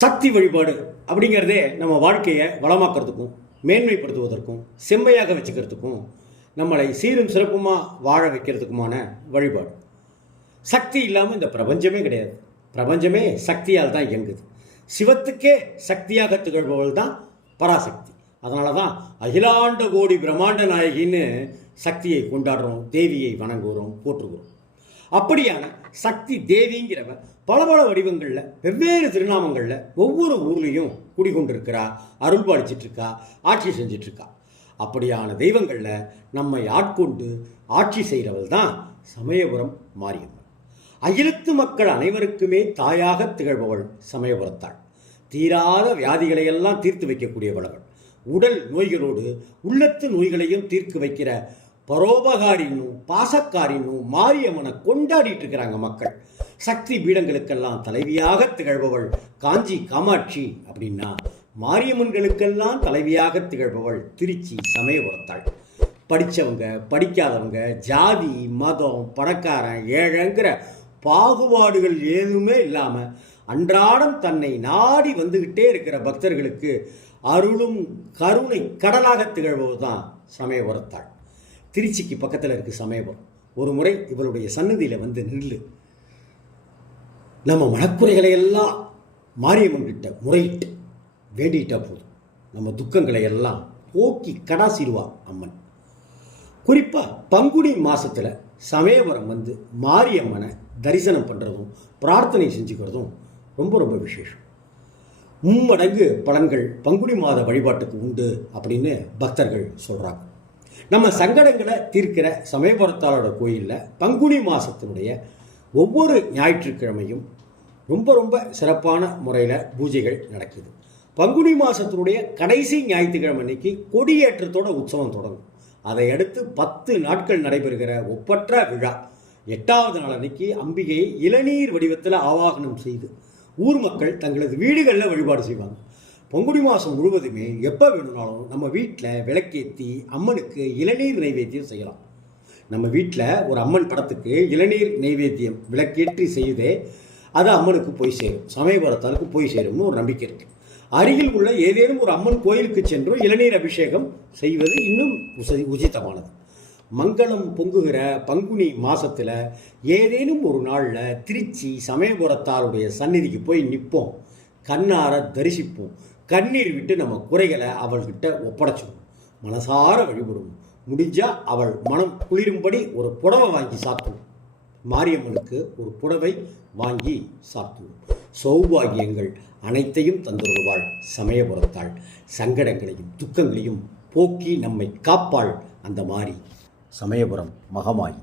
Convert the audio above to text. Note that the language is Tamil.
சக்தி வழிபாடு அப்படிங்கிறதே நம்ம வாழ்க்கையை வளமாக்கிறதுக்கும் மேன்மைப்படுத்துவதற்கும் செம்மையாக வச்சுக்கிறதுக்கும் நம்மளை சீரும் சிறப்புமாக வாழ வைக்கிறதுக்குமான வழிபாடு. சக்தி இல்லாமல் இந்த பிரபஞ்சமே கிடையாது. பிரபஞ்சமே சக்தியால் தான் இயங்குது. சிவத்துக்கே சக்தியாக திகழ்பவள் தான் பராசக்தி. அதனால தான் அகிலாண்ட கோடி பிரம்மாண்ட நாயகின்னு சக்தியை கொண்டாடுறோம் தேவியை வணங்குகிறோம் போற்றுகிறோம். அப்படியான சக்தி தேவிங்கிறவ பல பல வடிவங்களில் வெவ்வேறு திருநாமங்களில் ஒவ்வொரு ஊர்லேயும் குடிகொண்டிருக்கிறா அருள் பாலிச்சிட்டு இருக்கா ஆட்சி செஞ்சிட்ருக்கா அப்படியான தெய்வங்களில் நம்மை ஆட்கொண்டு ஆட்சி செய்கிறவள் தான் சமயபுரம் மாரியம்மன். அகிலத்து மக்கள் அனைவருக்குமே தாயாக திகழ்பவள் சமயபுரத்தாள். தீராத வியாதிகளையெல்லாம் தீர்த்து வைக்கக்கூடியவள் அவள் உடல் நோய்களோடு உள்ளத்து நோய்களையும் தீர்க்கு வைக்கிற பரோபகாரின்னும் பாசக்காரின்னும் மாரியம்மனை கொண்டாடிட்டு இருக்கிறாங்க மக்கள். சக்தி பீடங்களுக்கெல்லாம் தலைவியாக திகழ்பவள் காஞ்சி காமாட்சி அப்படின்னா மாரியம்மன்களுக்கெல்லாம் தலைவியாக திகழ்பவள் திருச்சி சமயபுரத்தாள். படித்தவங்க படிக்காதவங்க ஜாதி மதம் பணக்காரன் ஏழைங்கிற பாகுபாடுகள் எதுவுமே இல்லாமல் அன்றாடம் தன்னை நாடி வந்துக்கிட்டே இருக்கிற பக்தர்களுக்கு அருளும் கருணை கடலாக திகழ்வது தான் சமயபுரத்தாள் திருச்சிக்கு பக்கத்தில் இருக்கு சமயபுரம். ஒரு முறை இவளுடைய சன்னதியில் வந்து நில்லு. நம்ம மனக்குறைகளை எல்லாம் மாரியம்மன் கிட்ட முறையிட்டு வேண்டிட்டா போதும். நம்ம துக்கங்களை எல்லாம் போக்கி கடாசிடுவா அம்மன். குறிப்பாக பங்குனி மாதத்தில் சமயபுரம் வந்து மாரியம்மனை தரிசனம் பண்ணுறதும் பிரார்த்தனை செஞ்சுக்கிறதும் ரொம்ப ரொம்ப விசேஷம். மும்மடங்கு பலன்கள் பங்குனி மாத வழிபாட்டுக்கு உண்டு அப்படின்னு பக்தர்கள் சொல்கிறாங்க நம்ம சங்கடங்களை தீர்க்கிற சமயபுரத்தாளோட கோயிலில் பங்குனி மாதத்தினுடைய ஒவ்வொரு ஞாயிற்றுக்கிழமையும் ரொம்ப ரொம்ப சிறப்பான முறையில் பூஜைகள் நடக்குது. பங்குனி மாதத்தினுடைய கடைசி ஞாயிற்றுக்கிழமை அன்னைக்கு கொடியேற்றத்தோட உற்சவம் தொடங்கும். அதை அடுத்து பத்து நாட்கள் நடைபெறுகிற ஒப்பற்ற விழா எட்டாவது நாள் அன்னைக்கு அம்பிகையை இளநீர் வடிவத்தில் ஆவாகனம் செய்து ஊர் மக்கள் தங்களது வீடுகளில் வழிபாடு செய்வாங்க. பங்குனி மாதம் முழுவதுமே எப்போ வேணும்னாலும் நம்ம வீட்டில் விளக்கேற்றி அம்மனுக்கு இளநீர் நைவேத்தியம் செய்யலாம். நம்ம வீட்டில் ஒரு அம்மன் படத்துக்கு இளநீர் நைவேத்தியம் விளக்கேற்றி செய்தே அது அம்மனுக்கு போய் சேரும். சமயபுரத்தாருக்கு போய் சேரும்னு ஒரு நம்பிக்கை இருக்குது அருகில் உள்ள ஏதேனும் ஒரு அம்மன் கோயிலுக்கு சென்று இளநீர் அபிஷேகம் செய்வது இன்னும் உசி உசிதமானது. மங்களம் பொங்குகிற பங்குனி மாசத்துல ஏதேனும் ஒரு நாளில் திருச்சி சமயபுரத்தாருடைய சந்நிதிக்கு போய் நிற்போம் கண்ணார தரிசிப்போம். கண்ணீர் விட்டு நம்ம குறைகளை அவள்கிட்ட ஒப்படைச்சிடுவோம். மனசார வழிபடுவோம். முடிஞ்சா அவள் மனம் குளிரும்படி ஒரு புடவை வாங்கி சாப்பிடுவோம் மாரியம்மனுக்கு ஒரு புடவை வாங்கி சாத்துவோம். சௌபாகியங்கள் அனைத்தையும் தந்துருவாள் சமயபுரத்தாள். சங்கடங்களையும் துக்கங்களையும் போக்கி நம்மை காப்பாள் அந்த மாதிரி சமயபுரம் மகமாயி.